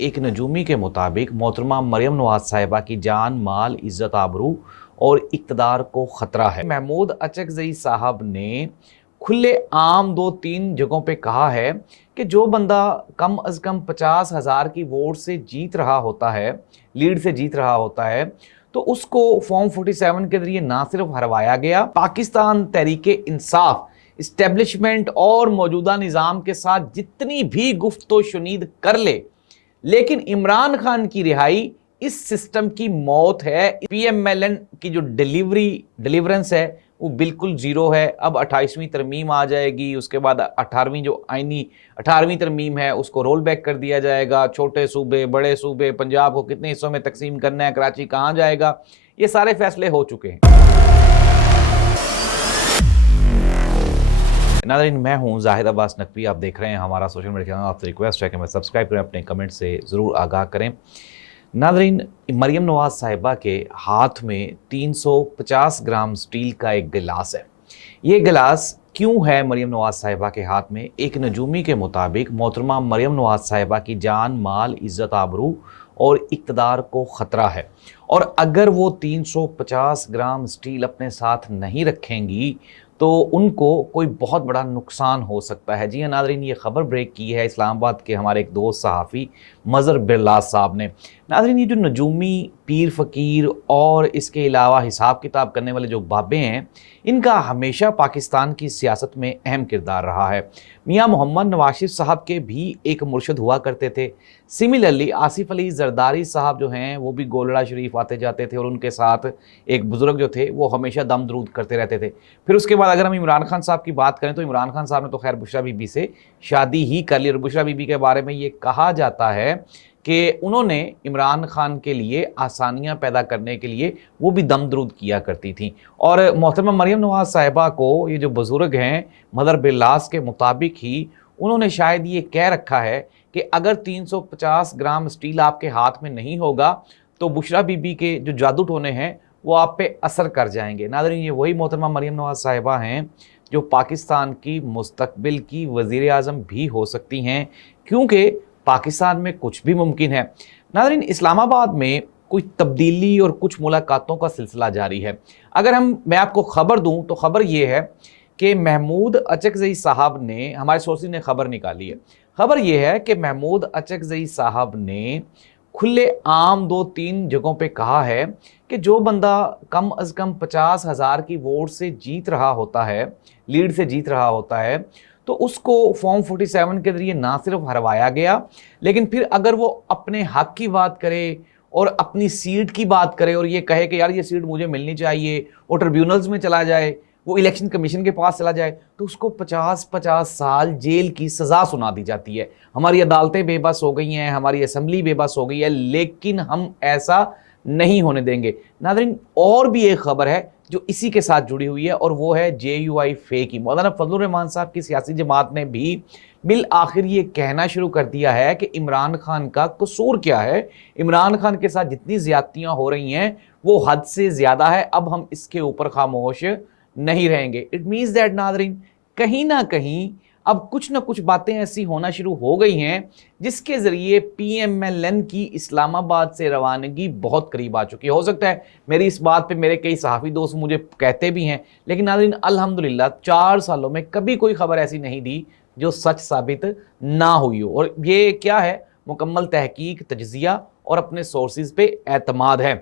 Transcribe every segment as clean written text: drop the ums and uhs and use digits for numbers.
एक नजूमी के मुताबिक मोहतरमा मरियम नवाज साहिबा की जान, माल, इज्जत, आबरू और इक़्तिदार को ख़तरा है। महमूद अचकज़ई साहब ने खुले आम 2-3 जगहों पे कहा है कि जो बंदा कम अज़ कम 50,000 की वोट से जीत रहा होता है, लीड से जीत रहा होता है, तो उसको फॉर्म 47 के जरिए ना सिर्फ हरवाया गया, पाकिस्तान तहरीक इंसाफ इस्टेब्लिशमेंट और मौजूदा निज़ाम के साथ जितनी भी गुफ्तो शुनीद कर ले, लेकिन इमरान खान की रिहाई इस सिस्टम की मौत है। पीएमएलएन की जो डिलीवरेंस है वो बिल्कुल जीरो है। अब 28वीं तरमीम आ जाएगी, उसके बाद 18वीं जो आईनी 18वीं तरमीम है उसको रोल बैक कर दिया जाएगा। छोटे सूबे, बड़े सूबे, पंजाब को कितने हिस्सों में तकसीम करना है, कराची कहाँ जाएगा, ये सारे फैसले हो चुके हैं। नाज़रीन, मैं हूं जाहिद अब्बास नकवी, आप देख रहे हैं हमारा सोशल मीडिया चैनल। आपसे रिक्वेस्ट है कि मैं सब्सक्राइब करें, अपने कमेंट से ज़रूर आगाह करें। नाज़रीन, मरियम नवाज साहिबा के हाथ में 350 ग्राम स्टील का एक गिलास है। ये गिलास क्यों है मरियम नवाज साहिबा के हाथ में? एक नजूमी के मुताबिक मोहतरमा मरियम नवाज साहिबा की जान, माल, इज्जत, आबरू और इक़्तिदार को ख़तरा है, और अगर वो 350 ग्राम स्टील अपने साथ नहीं रखेंगी तो उनको कोई बहुत बड़ा नुकसान हो सकता है। जी हाँ नाज़रीन, ये ख़बर ब्रेक की है इस्लामाबाद के हमारे एक दोस्त सहाफ़ी मज़हर बिरलास साहब ने। नाज़रीन, ये जो नजूमी, पीर फ़कीर और इसके अलावा हिसाब किताब करने वाले जो बाबे हैं, इनका हमेशा पाकिस्तान की सियासत में अहम किरदार रहा है। मियाँ मोहम्मद नवाज शरीफ साहब के भी एक मुर्शद हुआ करते थे। सिमिलरली आसिफ अली जरदारी साहब जो हैं वो भी गोलड़ा शरीफ आते जाते थे, और उनके साथ एक बुज़ुर्ग जो थे वो हमेशा दम दरूद करते रहते थे। फिर उसके बाद अगर हम इमरान खान साहब की बात करें तो इमरान खान साहब ने तो खैर बुशरा बीबी से शादी ही कर ली, और बुशरा बीबी के बारे में ये कहा जाता है कि उन्होंने इमरान खान के लिए आसानियां पैदा करने के लिए वो भी दम दरूद किया करती थी। और मोहतरमा मरियम नवाज साहिबा को ये जो बुज़ुर्ग हैं मदर बिरलास के मुताबिक ही उन्होंने शायद ये कह रखा है कि अगर 350 ग्राम स्टील आपके हाथ में नहीं होगा तो बुशरा बीबी के जो जादू टोने हैं वो आप पे असर कर जाएंगे। नाज़रीन, ये वही मोहतरमा मरियम नवाज साहिबा हैं जो पाकिस्तान की मुस्तकबिल की वज़ीर आज़म भी हो सकती हैं, क्योंकि पाकिस्तान में कुछ भी मुमकिन है। नाज़रीन, इस्लामाबाद में कुछ तब्दीली और कुछ मुलाकातों का सिलसिला जारी है। अगर मैं आपको ख़बर दूं तो ख़बर ये है कि महमूद अचकज़ई साहब ने, हमारे सोर्सेज ने ख़बर निकाली है, ख़बर ये है कि महमूद अचकज़ई साहब ने खुले आम 2-3 जगहों पे कहा है कि जो बंदा कम अज़ कम 50,000 की वोट से जीत रहा होता है, लीड से जीत रहा होता है, तो उसको फॉर्म 47 के जरिए ना सिर्फ हरवाया गया, लेकिन फिर अगर वो अपने हक की बात करे और अपनी सीट की बात करे और ये कहे कि यार ये सीट मुझे मिलनी चाहिए, वो ट्रिब्यूनल्स में चला जाए, वो इलेक्शन कमीशन के पास चला जाए, तो उसको 50-50 साल जेल की सज़ा सुना दी जाती है। हमारी अदालतें बेबस हो गई हैं, हमारी असम्बली बेबस हो गई है, लेकिन हम ऐसा नहीं होने देंगे। नाज़रीन, और भी एक खबर है जो इसी के साथ जुड़ी हुई है, और वो है JUI फे की। मौलाना फजलुर रहमान साहब की सियासी जमात ने भी बिल आखिर ये कहना शुरू कर दिया है कि इमरान खान का कसूर क्या है। इमरान खान के साथ जितनी ज़्यादतियाँ हो रही हैं वो हद से ज़्यादा है, अब हम इसके ऊपर खामोश नहीं रहेंगे। इट मीन्स दैट नाज़रीन, कहीं ना कहीं अब कुछ ना कुछ बातें ऐसी होना शुरू हो गई हैं जिसके ज़रिए PMLN की इस्लामाबाद से रवानगी बहुत करीब आ चुकी है। हो सकता है मेरी इस बात पे मेरे कई सहाफ़ी दोस्त मुझे कहते भी हैं, लेकिन नाज़रीन अल्हम्दुलिल्लाह 4 सालों में कभी कोई ख़बर ऐसी नहीं दी जो सच साबित ना हुई हो। और ये क्या है? मुकम्मल तहकीक, तज्ज़िया और अपने सोर्सेज पे एतमाद है।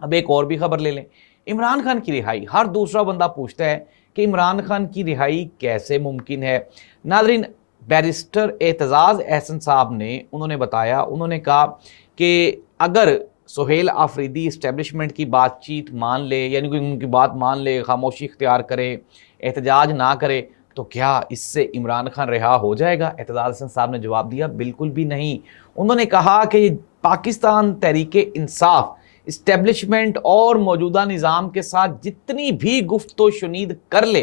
अब एक और भी खबर ले लें, इमरान खान की रिहाई। हर दूसरा बंदा पूछता है कि इमरान खान की रिहाई कैसे मुमकिन है। नाज़रीन, बैरिस्टर एतजाज़ अहसन साहब ने उन्होंने बताया, उन्होंने कहा कि अगर सुहेल आफरीदी इस्टेब्लिशमेंट की बातचीत मान ले, यानी कि उनकी बात मान ले, खामोशी इख्तियार करे, एहतजाज ना करे, तो क्या इससे इमरान खान रिहा हो जाएगा? एतजाज़ अहसन साहब ने जवाब दिया, बिल्कुल भी नहीं। उन्होंने कहा कि पाकिस्तान तहरीक इंसाफ इस्टेब्लिशमेंट और मौजूदा निज़ाम के साथ जितनी भी गुफ्तो शुनीद कर ले,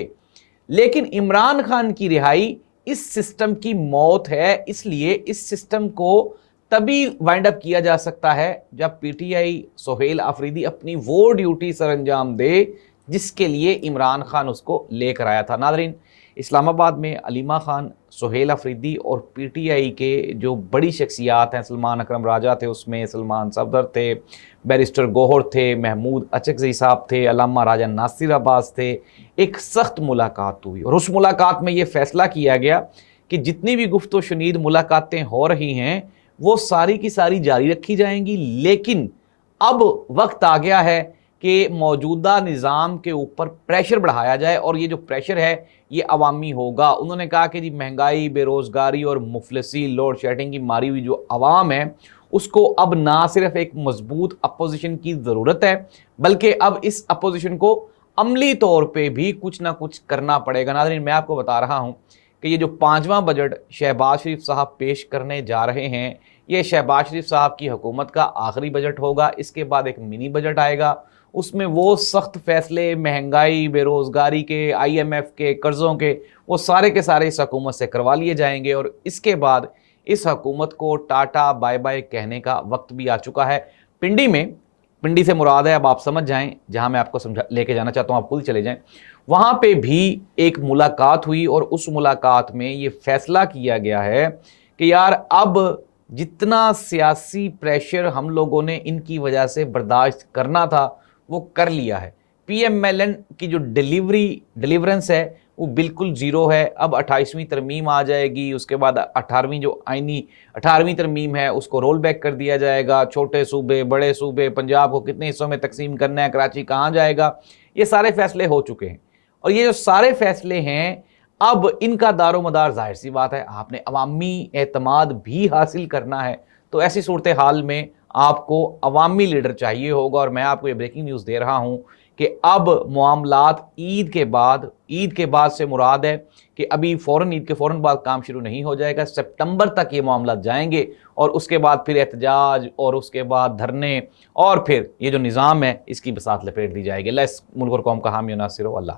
लेकिन इमरान खान की रिहाई इस सिस्टम की मौत है। इसलिए इस सिस्टम को तभी वाइंड अप किया जा सकता है जब PTI सुहेल आफरीदी अपनी वो ड्यूटी सर अंजाम दे जिसके लिए इमरान खान उसको लेकर आया था। नाज़रीन, اسلام آباد میں علیمہ خان، سہیل افریدی اور پی ٹی آئی کے جو بڑی شخصیات ہیں، سلمان اکرم راجہ تھے، اس میں سلمان صفدر تھے، بیرسٹر گوہر تھے، محمود اچکزئی صاحب تھے، علامہ راجہ ناصر عباس تھے، ایک سخت ملاقات ہوئی اور اس ملاقات میں یہ فیصلہ کیا گیا کہ جتنی بھی گفت و شنید ملاقاتیں ہو رہی ہیں وہ ساری کی ساری جاری رکھی جائیں گی، لیکن اب وقت آ گیا ہے کہ موجودہ نظام کے اوپر پریشر بڑھایا جائے، اور یہ جو پریشر ہے یہ عوامی ہوگا۔ انہوں نے کہا کہ جی مہنگائی، بے روزگاری اور مفلسی، لوڈ شیڈنگ کی ماری ہوئی جو عوام ہے اس کو اب نہ صرف ایک مضبوط اپوزیشن کی ضرورت ہے بلکہ اب اس اپوزیشن کو عملی طور پہ بھی کچھ نہ کچھ کرنا پڑے گا۔ ناظرین، میں آپ کو بتا رہا ہوں کہ یہ جو 5واں بجٹ شہباز شریف صاحب پیش کرنے جا رہے ہیں، یہ شہباز شریف صاحب کی حکومت کا آخری بجٹ ہوگا۔ اس کے بعد ایک منی بجٹ آئے گا، اس میں وہ سخت فیصلے مہنگائی، بے روزگاری کے، آئی ایم ایف کے، قرضوں کے، وہ سارے کے سارے اس حکومت سے کروا لیے جائیں گے، اور اس کے بعد اس حکومت کو ٹاٹا بائے بائے کہنے کا وقت بھی آ چکا ہے۔ پنڈی سے مراد ہے، اب آپ سمجھ جائیں، جہاں میں آپ کو لے کے جانا چاہتا ہوں آپ خود چلے جائیں۔ وہاں پہ بھی ایک ملاقات ہوئی اور اس ملاقات میں یہ فیصلہ کیا گیا ہے کہ یار اب جتنا سیاسی پریشر ہم لوگوں نے ان کی وجہ سے برداشت کرنا تھا وہ کر لیا ہے۔ پی ایم ایل این کی جو ڈیلیورنس ہے وہ بالکل زیرو ہے۔ اب 28ویں ترمیم آ جائے گی، اس کے بعد 18ویں ترمیم ہے اس کو رول بیک کر دیا جائے گا۔ چھوٹے صوبے، بڑے صوبے، پنجاب کو کتنے حصوں میں تقسیم کرنا ہے، کراچی کہاں جائے گا، یہ سارے فیصلے ہو چکے ہیں، اور یہ جو سارے فیصلے ہیں اب ان کا دار و مدار ظاہر سی بات ہے آپ نے عوامی اعتماد بھی حاصل کرنا ہے، تو ایسی صورتحال میں آپ کو عوامی لیڈر چاہیے ہوگا۔ اور میں آپ کو یہ بریکنگ نیوز دے رہا ہوں کہ اب معاملات عید کے بعد سے مراد ہے کہ ابھی عید کے فوراً بعد کام شروع نہیں ہو جائے گا، سپتمبر تک یہ معاملات جائیں گے، اور اس کے بعد پھر احتجاج، اور اس کے بعد دھرنے، اور پھر یہ جو نظام ہے اس کی بساط لپیٹ دی جائے گی۔ اللہ اس ملک اور قوم کا حامی و ناصر ہو۔ اللہ حافظ۔